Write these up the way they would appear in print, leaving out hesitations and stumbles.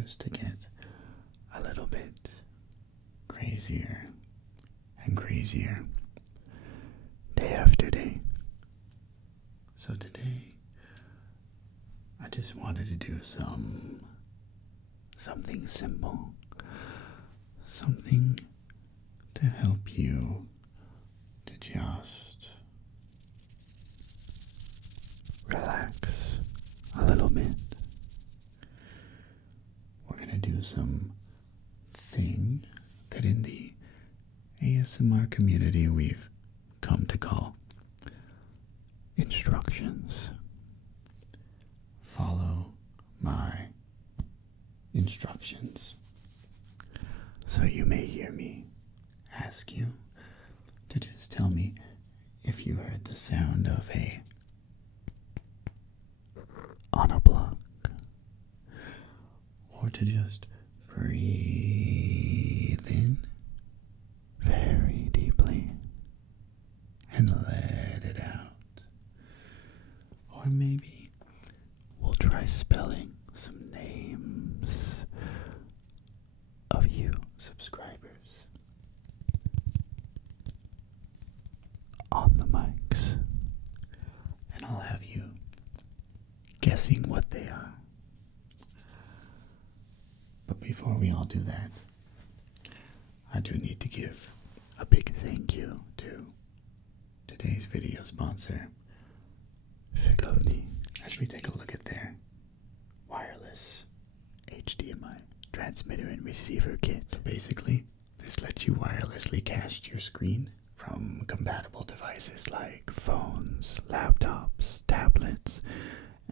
used to get a little bit crazier and crazier day after day. So today, I just wanted to do something simple, something to help you to just relax a little bit. We're going to do something that in the ASMR community we've come to call instructions. Follow my instructions. So you may hear me ask you to just tell me if you heard the sound of a on a block, or to just breathe in very deeply and let it out. Or maybe we'll try spelling some names of you subscribers on the mics, and I'll have you guessing what they are. But before we all do that, I do need to give a big thank you to today's video sponsor, Figovni, as we take a look at their wireless HDMI transmitter and receiver kit. So basically, this lets you wirelessly cast your screen from compatible devices like phones, laptops, tablets,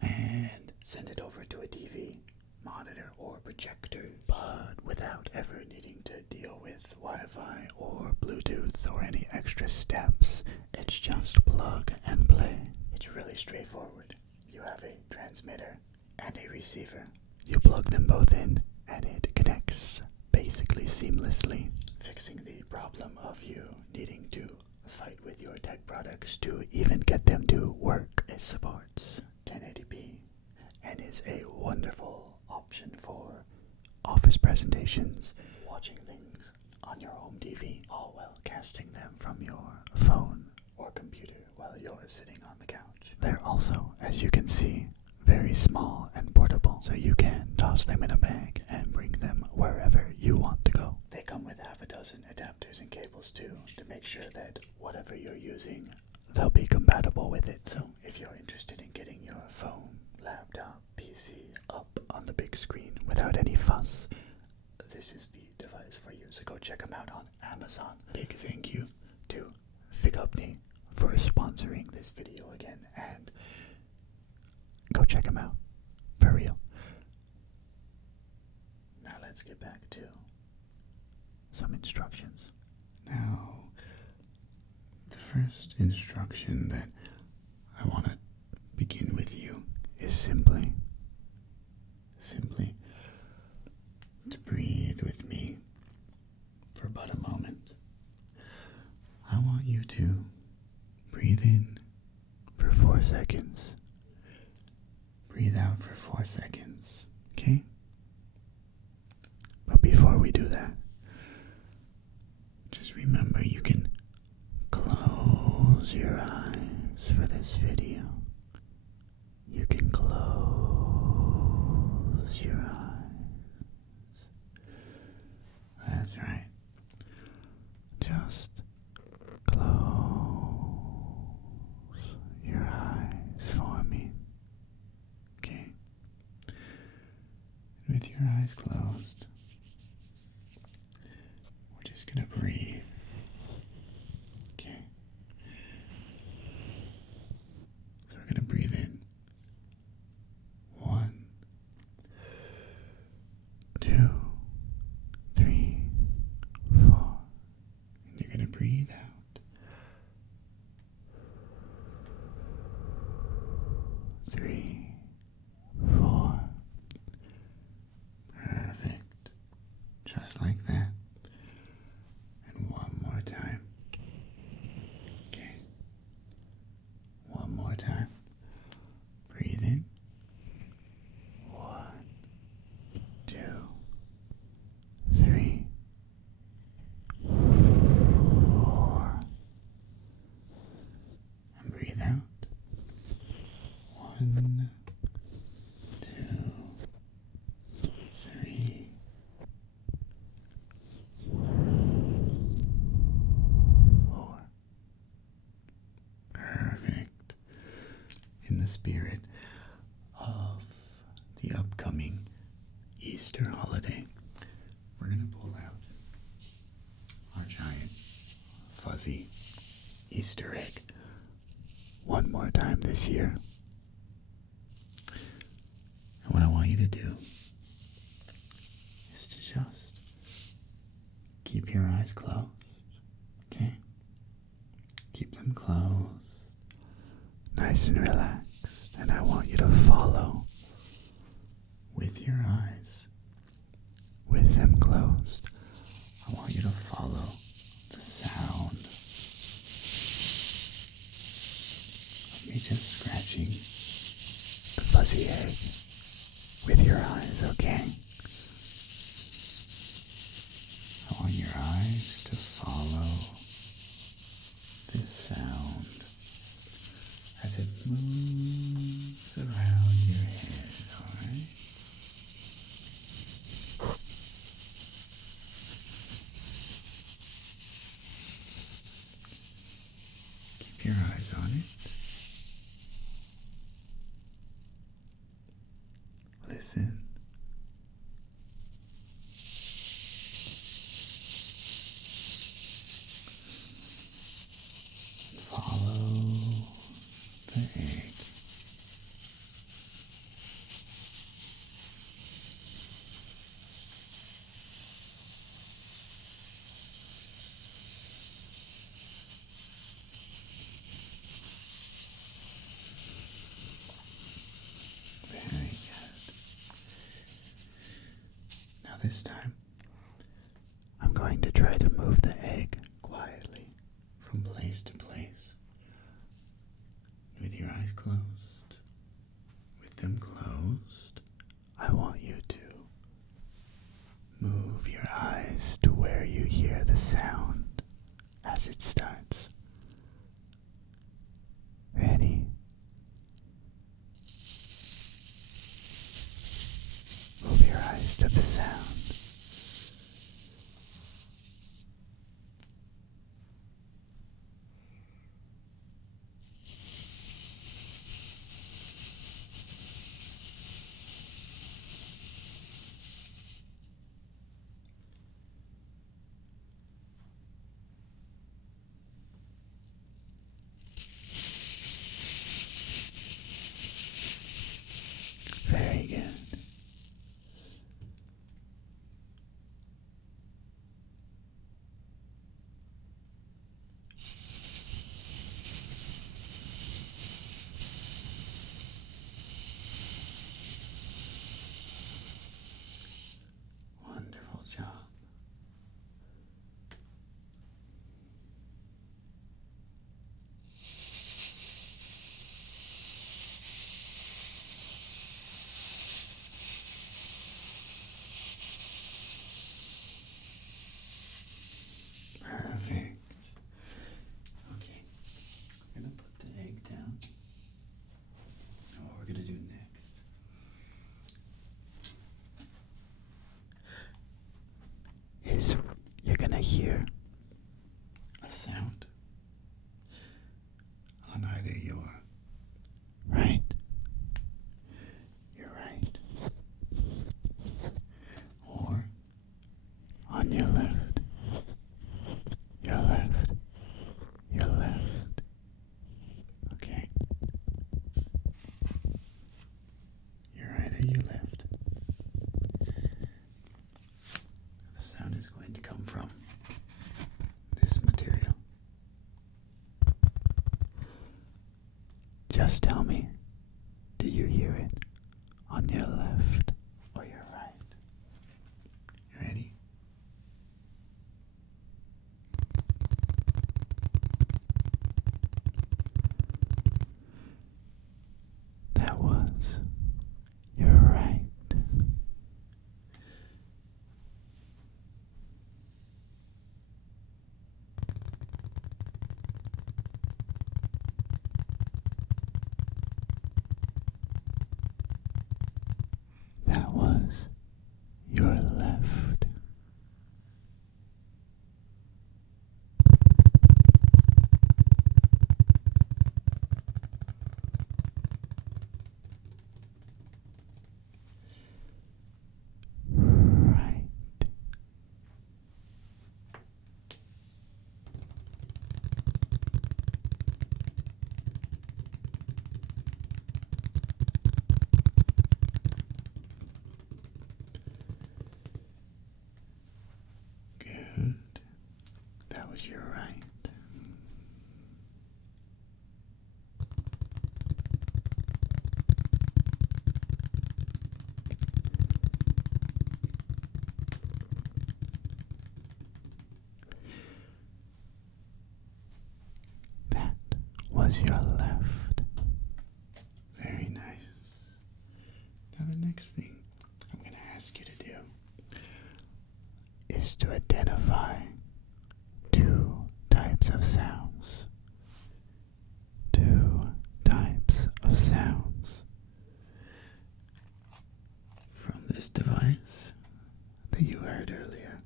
and send it over to a TV, monitor, or projector, but without ever needing to deal with Wi-Fi or Bluetooth or any extra steps. It's just plug and play. It's really straightforward. You have a transmitter and a receiver. You plug them both in and it connects basically seamlessly, fixing the problem of you needing to fight with your tech products to even get them to work. It supports 1080p and is a wonderful option for office presentations, watching things on your home TV, all while casting them from your phone or computer while you're sitting on the couch. They're also, as you can see, very small and portable, so you can toss them in a bag and bring them wherever you want to go. They come with half a dozen adapters and cables too, to make sure that whatever you're using, they'll be compatible with it. So if you're interested in getting your phone, laptop, PC up on the big screen without any fuss, this is the device for you. So go check them out on Amazon. Big thank you to Figovni for sponsoring this video again, and go check them out, for real. Now let's get back to some instructions. Now, the first instruction that I want to begin with you is simply to breathe with me for but a moment. I want you to breathe in for 4 seconds. Breathe out for 4 seconds, okay? But before we do that, just remember you can close your eyes for this video. You can close your eyes. That's right. Just close your eyes for me. Okay? With your eyes closed, we're just gonna breathe. Okay? So we're gonna breathe in. 1, 2, 3, 4. And you're gonna breathe out. 3, 4. Perfect. Just like that. And one more time. Okay. One more time. Breathe in. 1, 2, spirit of the upcoming Easter holiday, we're going to pull out our giant fuzzy Easter egg one more time this year. And what I want you to do is to just keep your eyes closed, okay? Keep them closed, nice and relaxed, and I want you to follow with your eyes, with them closed. I want you to follow the sound of me just scratching the fuzzy egg with your eyes, okay? I want your eyes to follow this sound as it moves around your head, alright? Keep your eyes on it. Listen. Follow the egg. Very good. Now this time, I'm going to try to move the egg quietly from place to place. With your eyes closed, with them closed, I want you to move your eyes to where you hear the sound as it starts. Ready? Move your eyes to the sound. Very good. Wonderful job. Perfect. Okay, I'm going to put the egg down. Now what we're going to do next is you're going to hear a sound on either your right, or on your left. Your left. Okay. Your right or your left. The sound is going to come from this material. Just tell me, do you hear it on your left or your right? You ready? That was your right. That was your left. your left. Very nice. Now the next thing I'm going to ask you to do is to identify two types of sounds. Two types of sounds from this device that you heard earlier.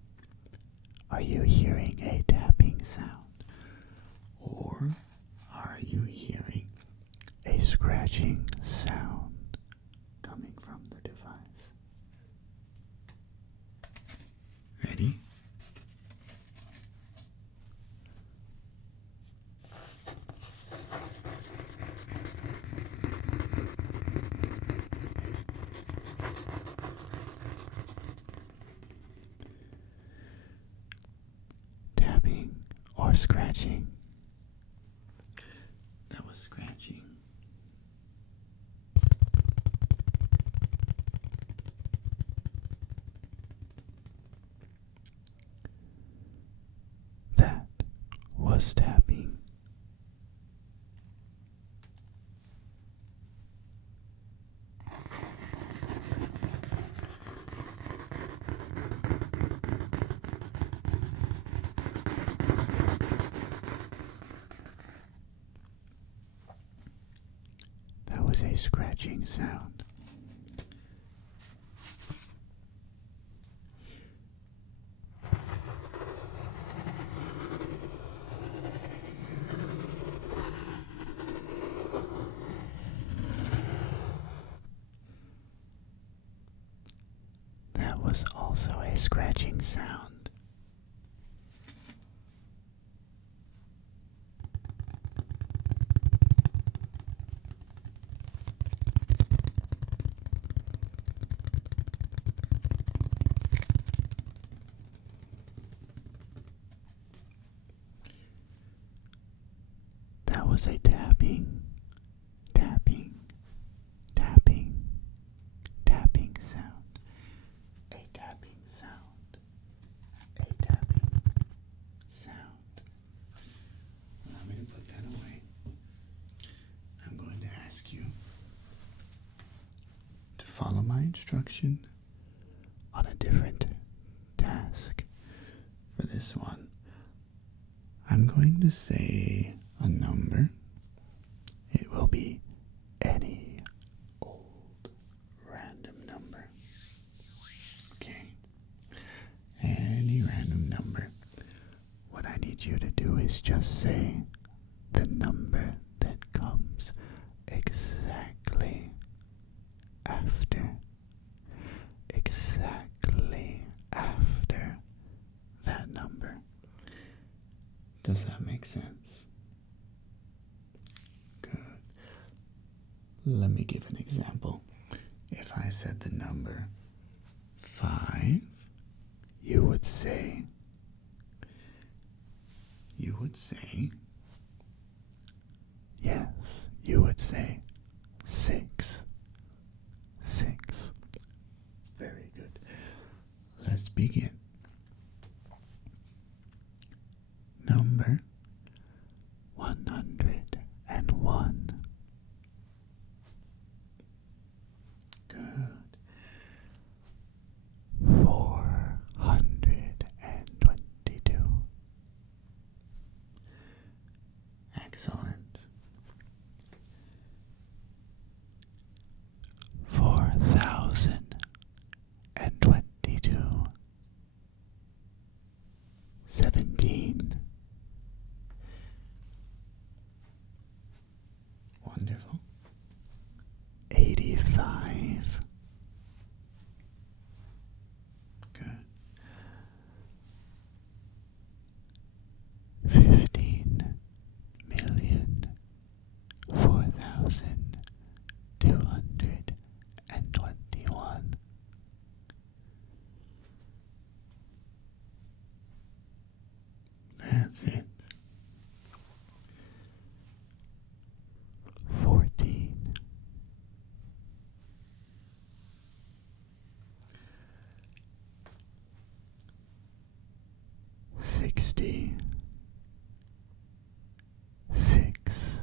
Are you hearing a tapping sound? Or are you hearing a scratching sound coming from the device? Ready? Tapping or scratching? That was scratching. That was tapping. That was a scratching sound. That was also a scratching sound. That was a tapping, tapping, tapping, tapping sound. A tapping sound. A tapping sound. Allow me to put that away. I'm going to ask you to follow my instruction on a different task. For this one, I'm going to say a number. It will be any old random number. Okay? Any random number. What I need you to do is just say the number that comes exactly after that number. Does that make sense? Good. Let me give an example. If I said the number 5, you would say, yes, you would say 6. 6. Very good. Let's begin. Number 101. Good. 422. Excellent. 4022. 17. Wonderful. 85. Good. 15,004,221. That's it. 14. 66.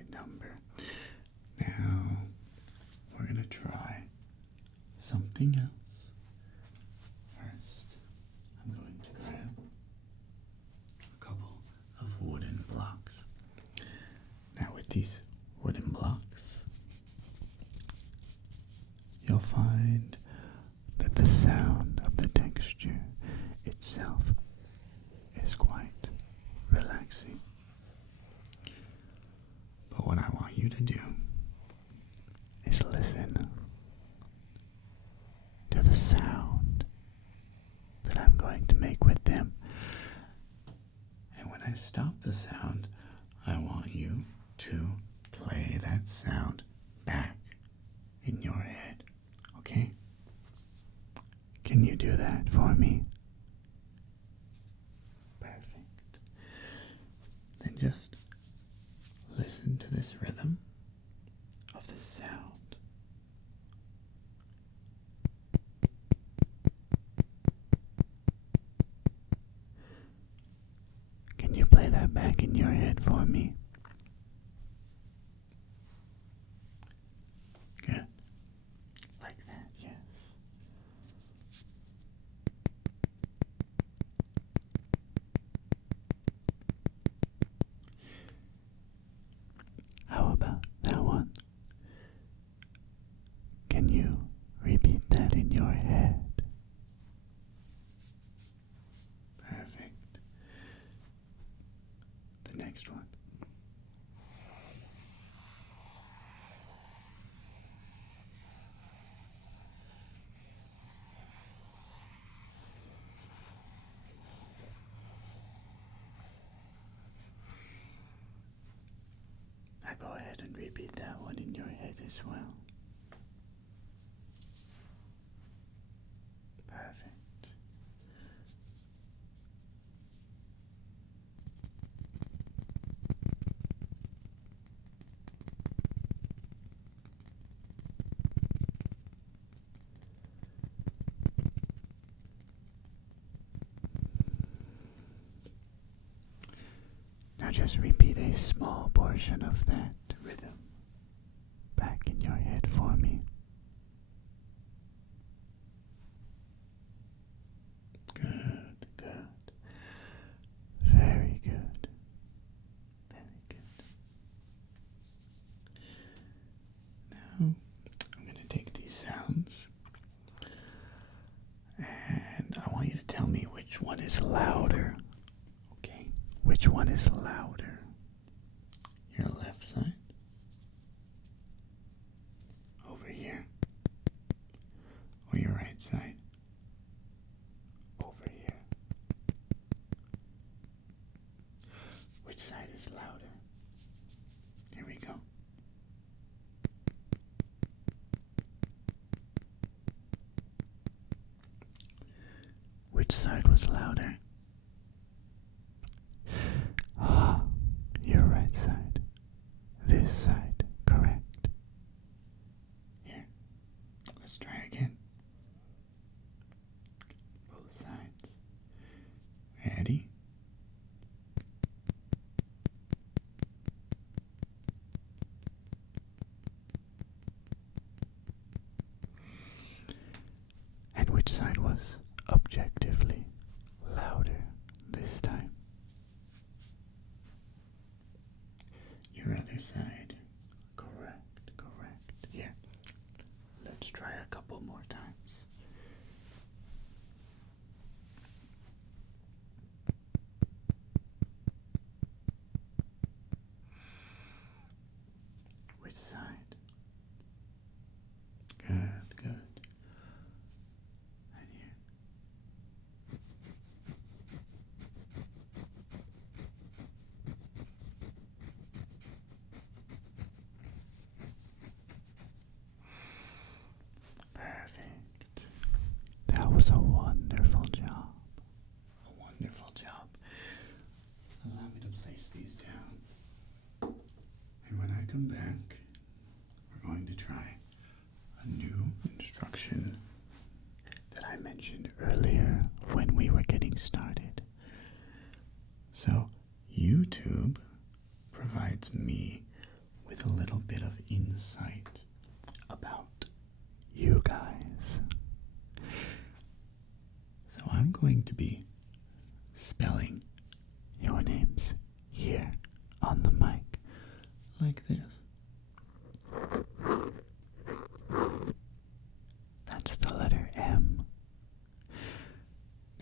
right number. Now, we're going to try something else. First, I'm going to grab a couple of wooden blocks. Now, with these wooden blocks, you'll find that the sound of the texture itself is quite relaxing. But what I want you to do is listen to the sound that I'm going to make with them. And when I stop the sound, I want you to play that sound back in your head. Okay? Can you do that for me? Perfect. Then just listen to this rhythm of the sound. Can you play that back in your head for me? Good. Like that, yes. How about that one? Can you repeat that in your head? Perfect. The next one. Now go ahead and repeat that one in your head as well. Perfect. Now just repeat a small portion of that rhythm back in your head for me. Good, good. Very good. Very good. Now, I'm going to take these sounds and I want you to tell me which one is louder. Okay? Which one is louder? Your left side? Over here? Or your right side? Over here? Which side is louder? Here we go. Which side was louder? Ah, your right side. This side, correct. Here, let's try again. Both sides. Ready? And which side was objectively louder this time? Your other side. Correct, correct. Yeah. Let's try a couple more times. Which side? Good, good. And here. Perfect. That was a wonderful job. A wonderful job. Allow me to place these down. And when I come back, we're going to try a new instruction that I mentioned earlier when we were getting started. So, YouTube provides me a little bit of insight about you guys. So I'm going to be spelling your names here on the mic like this. That's the letter M.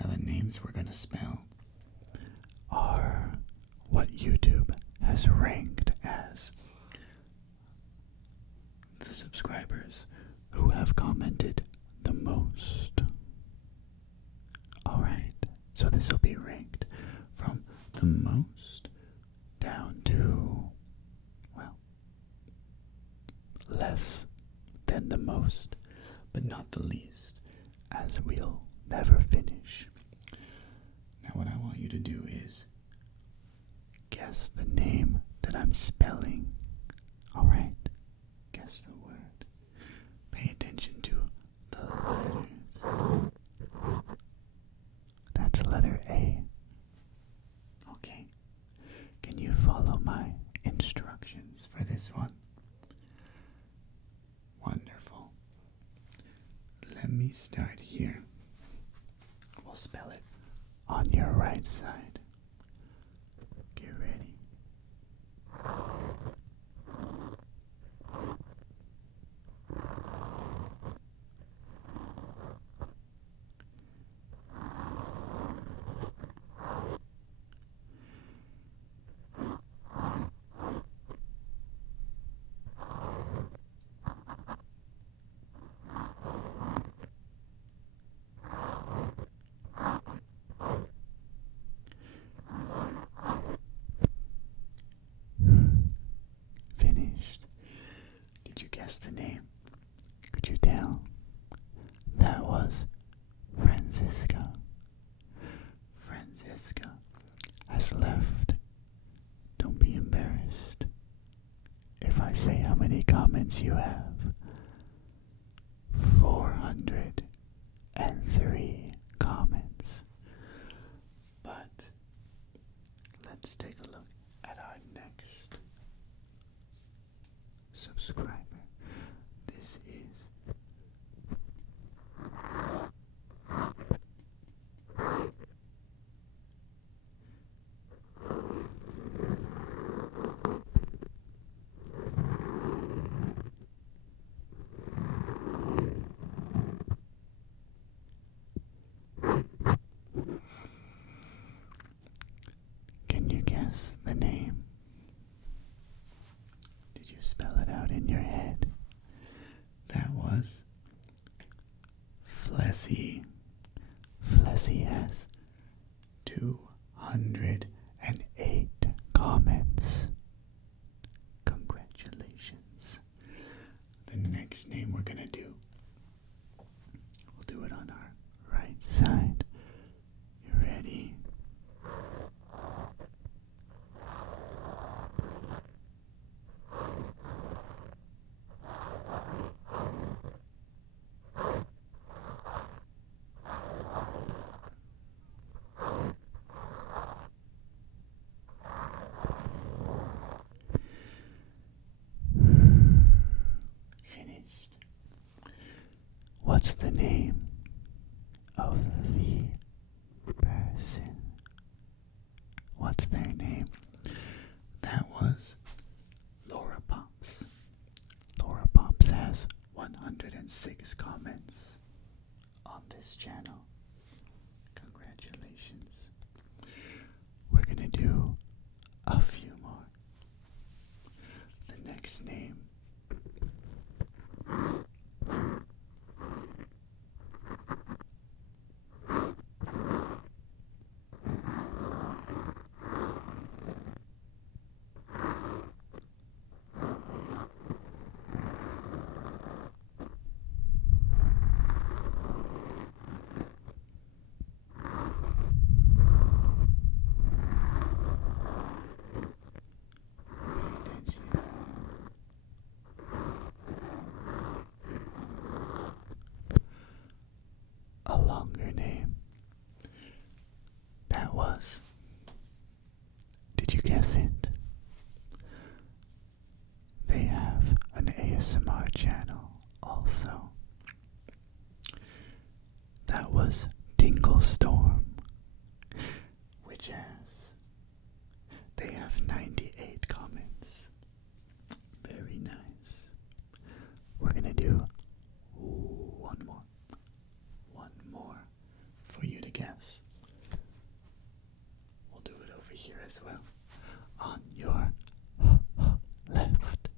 Now the names we're going to spell are what YouTube has ranked as the subscribers who have commented the most. Alright, so this will be ranked from the most down to, well, less than the most, but not the least, as we'll never finish. Now what I want you to do is guess the name that I'm spelling. Alright? Guess the word. Pay attention to the letters. That's letter A. Okay. Can you follow my instructions for this one? Wonderful. Let me start here. We'll spell it on your right side. Get ready. Finished. Did you guess the name? Could you tell? That was Francisca. Francisca has left. Don't be embarrassed if I say how many comments you have. 403 comments. But let's take a look at our next subscriber. This is Can you guess the name? Did you spell it out in your head? That was Flessy. Flessy has 208 comments. Congratulations. The next name we're gonna do, we'll do it on our right side. You ready? Finished. What's the name of the person? What's their name? That was Laura Pops. Laura Pops has 106 comments on this channel. Congratulations. We're gonna do a few more. The next name ASMR channel also. That was Dingle Storm, which they have 98 comments. Very nice. We're gonna do one more for you to guess. We'll do it over here as well, on your left.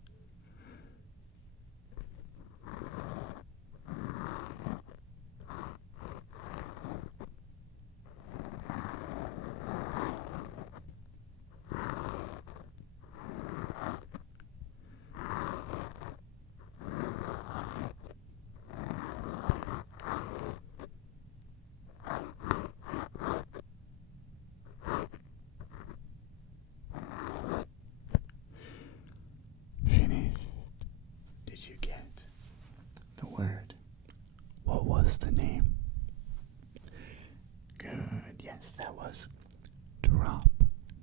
Finished. Did you get the word? What was the name? Good. Yes, that was Drop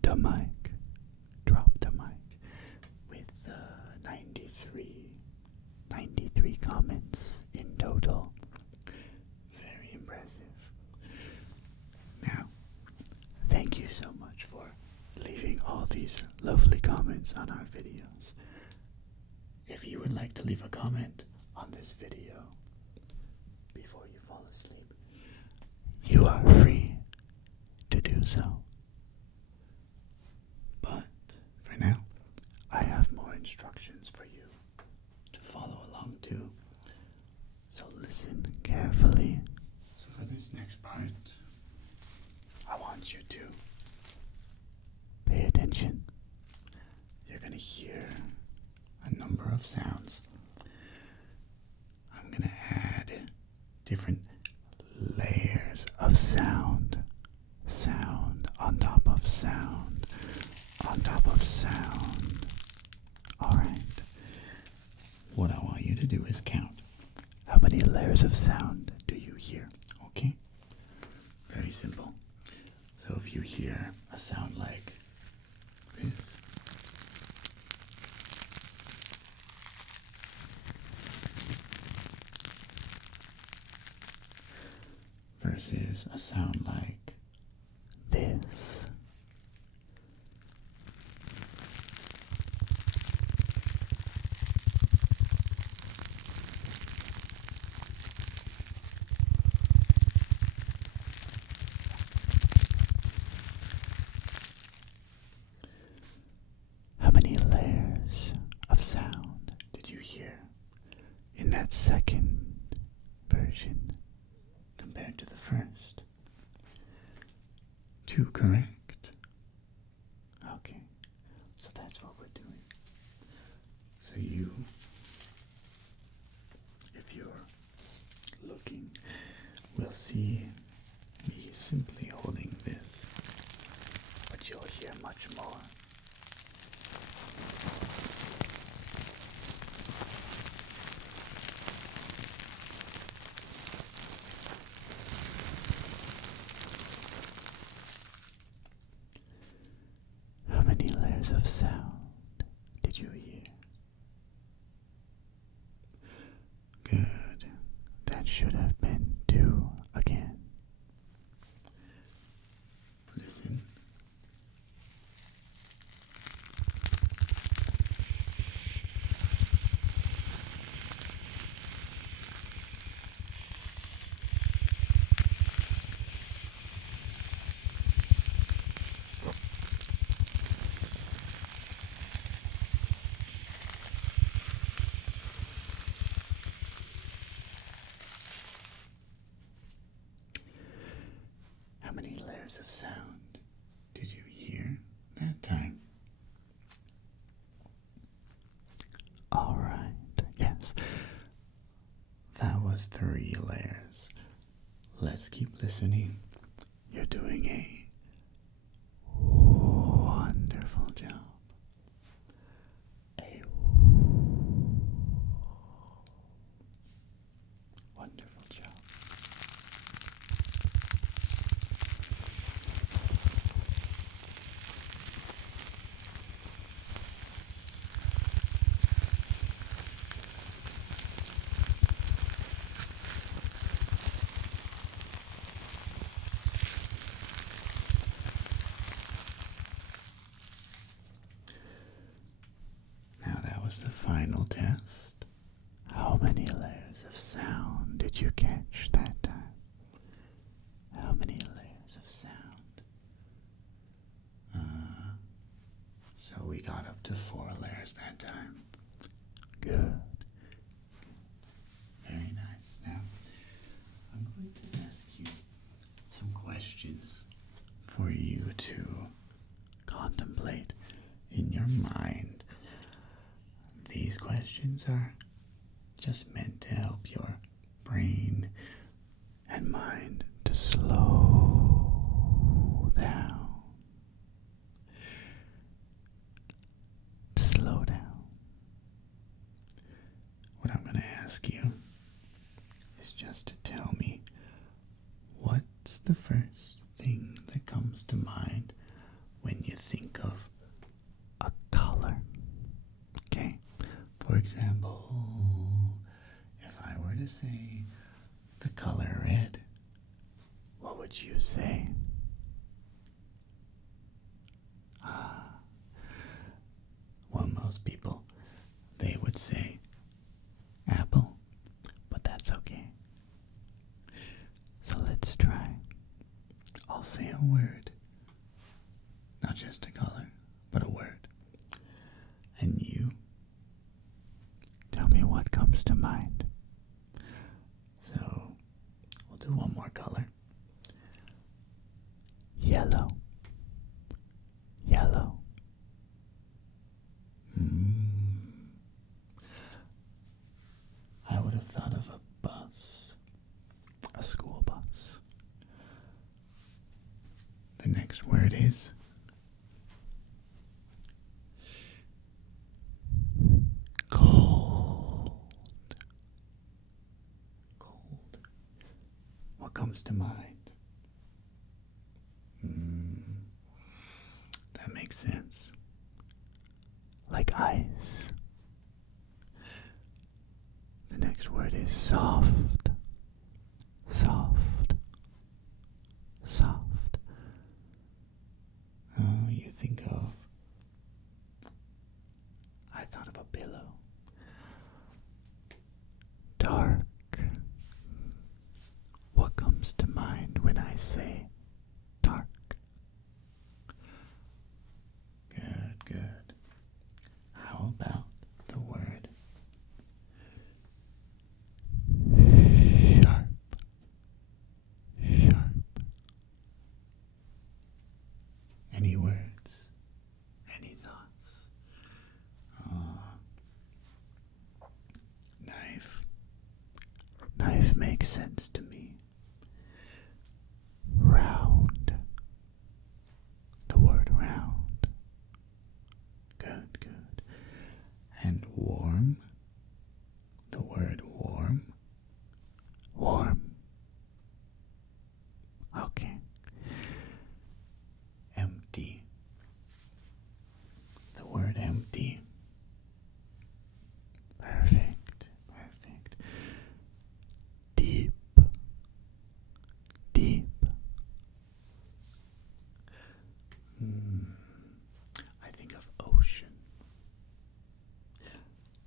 the Mic. Drop the Mic. With 93 comments in total. Very impressive. Now, thank you so much for leaving all these lovely comments on our videos. If you would like to leave a comment on this video before you fall asleep, you are free to do so. But for now, I have more instructions for you to follow along to. So listen carefully. So for this next part, I want you to pay attention. You're going to hear a number of sounds. I'm going to add different layers of sound. Sound on top of sound on top of sound. Alright. What I want you to do is count. How many layers of sound do you hear? Okay? Very simple. So if you hear a sound like this, versus a sound like this, how many layers of sound did you hear in that second version compared to the first? 2, correct? Okay, so that's what we're doing. So if you're looking, will see me simply holding this, but you'll hear much more. How many layers of sound did you hear? Good. That should have been 2 again. Listen. How many layers of sound did you hear that time? Alright, yes. That was 3 layers. Let's keep listening. You're doing a wonderful job. A wonderful job. was the final test. How many layers of sound did you catch that time? How many layers of sound? So we got up to 4 layers that time. Good. Very nice. Now, I'm going to ask you some questions for you to contemplate in your mind. These questions are just meant to help your brain and mind to slow down. To slow down. What I'm going to ask you is just to tell me what's the first thing that comes to mind when you think of a color. Okay? For example, if I were to say the color red, what would you say? Well, most people, they would say apple, but that's okay. So let's try. I'll say a word, not just a color, but a word. And you tell me what comes to mind. So we'll do one more color. Yellow. Yellow. I would have thought of a bus. A school bus. The next word is cold. Cold. What comes to mind? That makes sense. Like ice. The next word is soft. Soft. Soft. Oh, you think of... I thought of a pillow. Dark. What comes to mind when I say dark? Good, good. How about the word sharp? Sharp. Any words? Any thoughts? Knife. Knife makes sense to me. Round. The word round. Good, good. And warm. The word warm. Warm. Okay. Empty. The word empty. Perfect. Perfect. Deep. Deep. I think of ocean.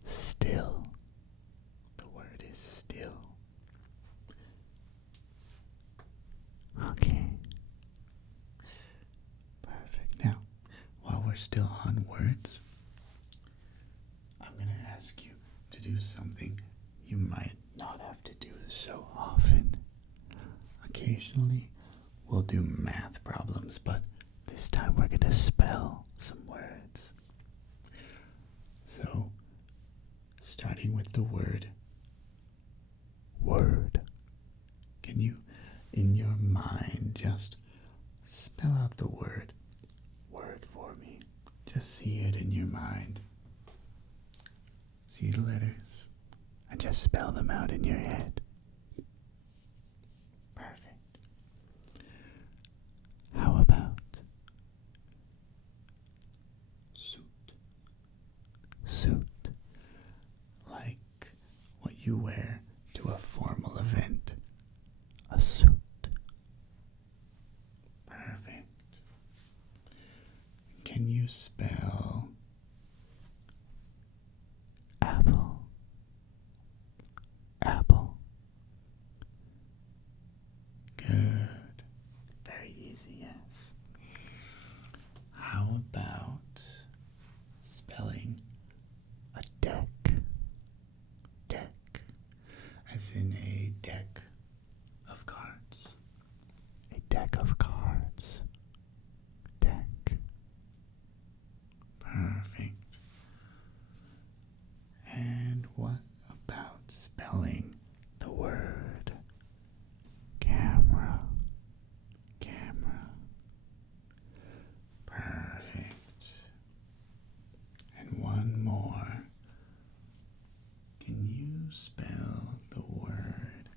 Still. The word is still. Okay. Perfect. Now, while we're still on words, I'm going to ask you to do something you might not have to do so often. Occasionally, we'll do math problems, but this time we're going to spell some words. So, starting with the word word. Can you, in your mind, just spell out the word word for me? Just see it in your mind. See the letters and just spell them out in your head. Perfect. How about suit? Suit. Like what you wear to a formal event. A suit. Perfect. Can you spell as in a deck of cards. A deck of cards. Deck. Perfect. And what about spelling the word camera? Camera. Perfect. And one more. Can you spell the word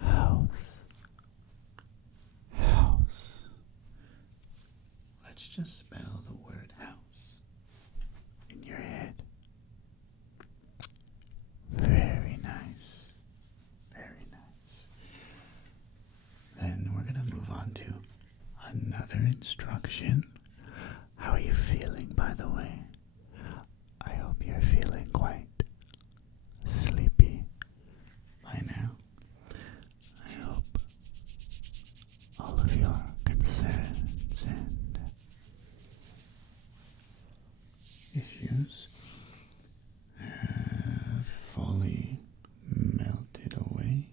house? House. Let's just spell the word house in your head. Very nice. Very nice. Then we're going to move on to another instruction. How are you feeling, by the way? I hope you're feeling quite sleepy by now. I hope all of your concerns and issues have fully melted away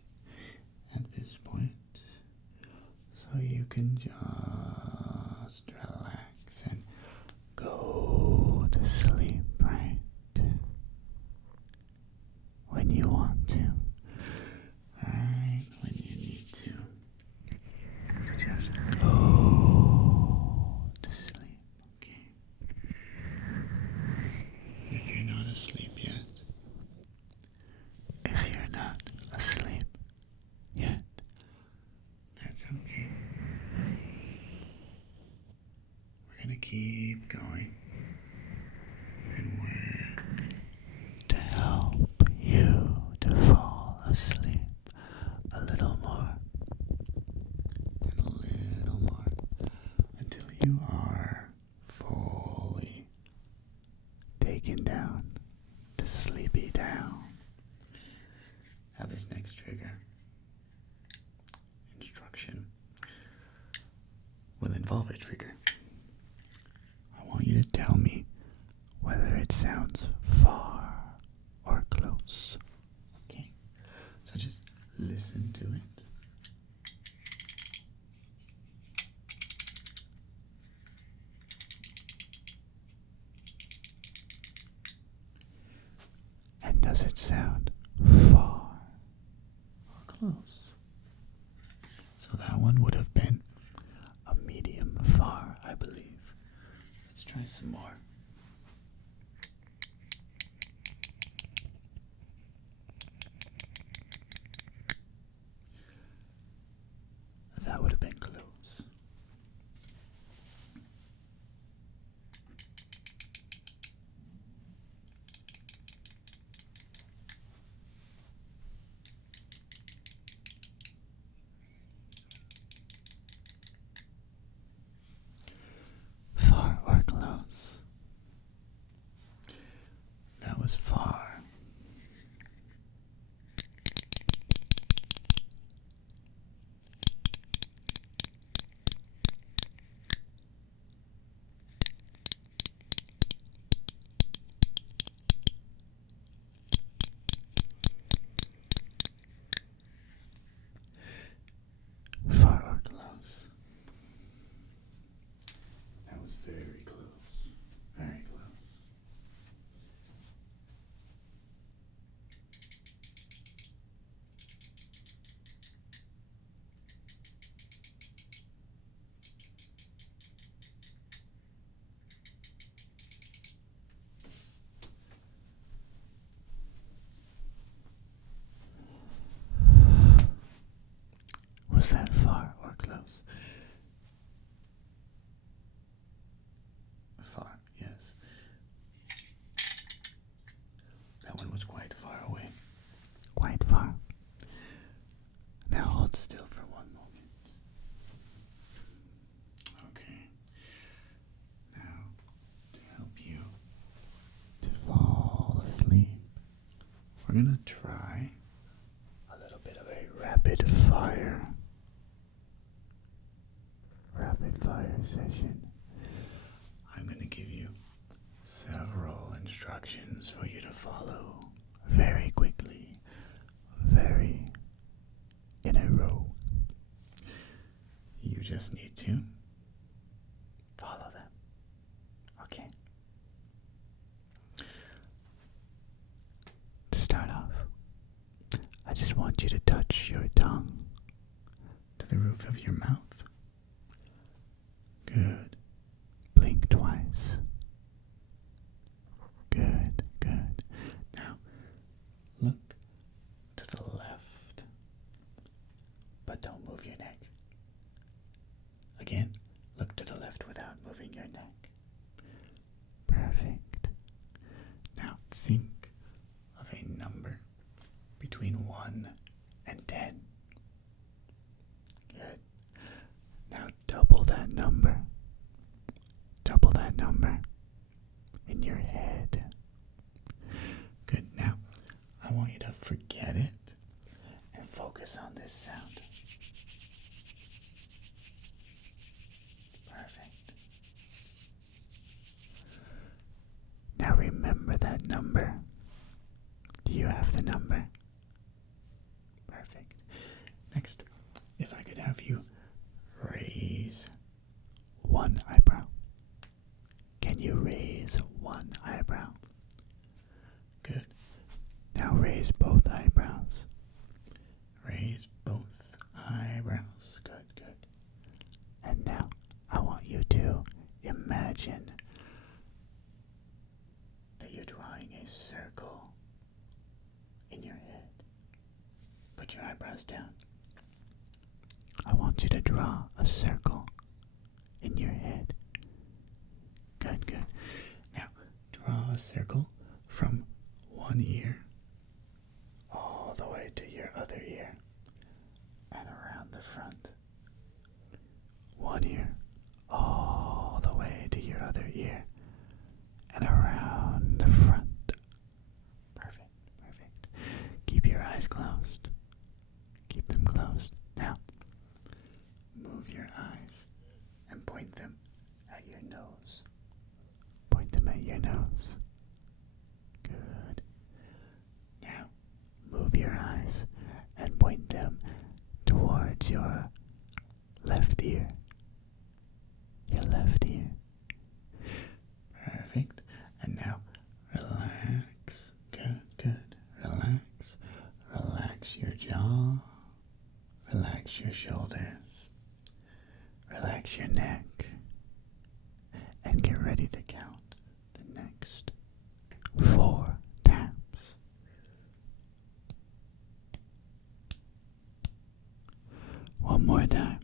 at this point, so you can just relax and go to sleep, right? When you want to, right? When you need to. Just go to sleep, okay? If you're not asleep yet, that's okay. We're gonna keep going. And we're to help you to fall asleep a little more and a little more until you are fully taken down to sleepy down. Now this next instruction will involve a trigger. I want you to tell me whether it sounds far or close. Okay? So just listen to it. And does it sound far or close? So that one would have been a medium far, I believe. Let's try some more. That would have been close. Far or close? That was far. Far or close? That was very close. Very close. Was that far or close? Far, yes. That one was quite far away. Quite far. Now hold still for one moment. Okay. Now, to help you to fall asleep, we're gonna try a little bit of a rapid fire session. I'm going to give you several instructions for you to follow very quickly, very in a row. You just need to follow them. Okay. To start off, I just want you to touch your tongue to the roof of your mouth. Good. Blink twice. Good, good. Now, look to the left, but don't move your neck. Again, look to the left without moving your neck. Perfect. Now, think of a number between 1 and 10. Good. Now, double that number. Double that number in your head. Good. Now, I want you to forget it and focus on this sound. Perfect. Now remember that number. Do you have the number? Perfect. Next, if I could have you raise one eyebrow. Can you raise one eyebrow? Good. Now raise both eyebrows. Raise both eyebrows. Good, good. And now I want you to imagine that you're drawing a circle in your head. Put your eyebrows down. I want you to draw a circle in your head. Good, good. Now, draw a circle from one ear all the way to your other ear and around the front. One ear all the way to your other ear and around the front. Perfect, perfect. Keep your eyes closed. Keep them closed. Now, move your eyes and point them at your nose. Point them at your nose. Good. Now, move your eyes and point them towards your left ear. Your left ear. Perfect. And now, relax. Good, good. Relax. Relax your jaw. Relax your shoulders. Relax your neck. And get ready to count the next 4 taps. One more time.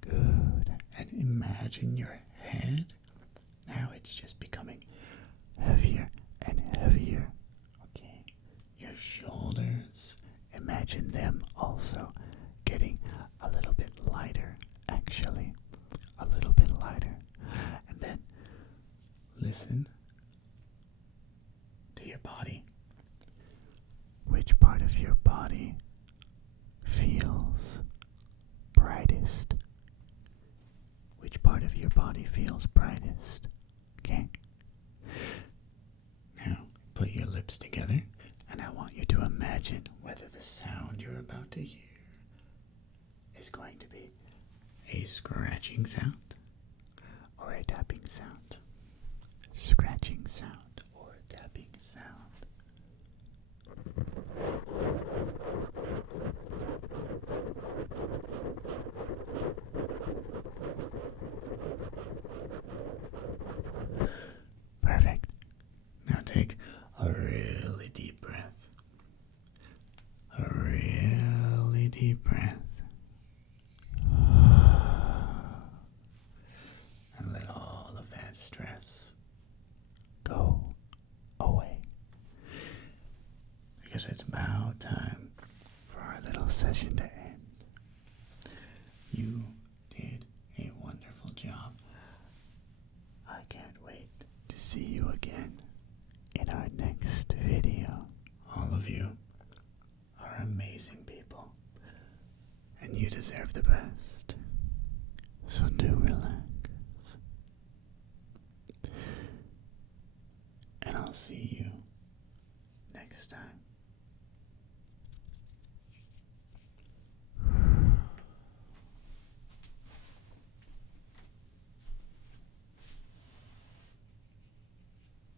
Good. And imagine your head. Now it's just becoming heavier and heavier. Okay. Your shoulders. Imagine them also getting a little bit lighter, actually. A little bit lighter. And then listen to your body. Which part of your body feels brightest? Which part of your body feels brightest? Okay? Now, put your lips together, and I want you to imagine whether the sound you're about to hear is going to be a scratching sound or a tapping sound. Scratching sound or tapping sound. Perfect. Now take a really deep breath. A really deep breath. And let all of that stress go away. Because it's about time for our little session to end. You did a wonderful job. I can't wait to see you again in our next video. All of you are amazing people, and you deserve the best. So do relax. And I'll see you this time.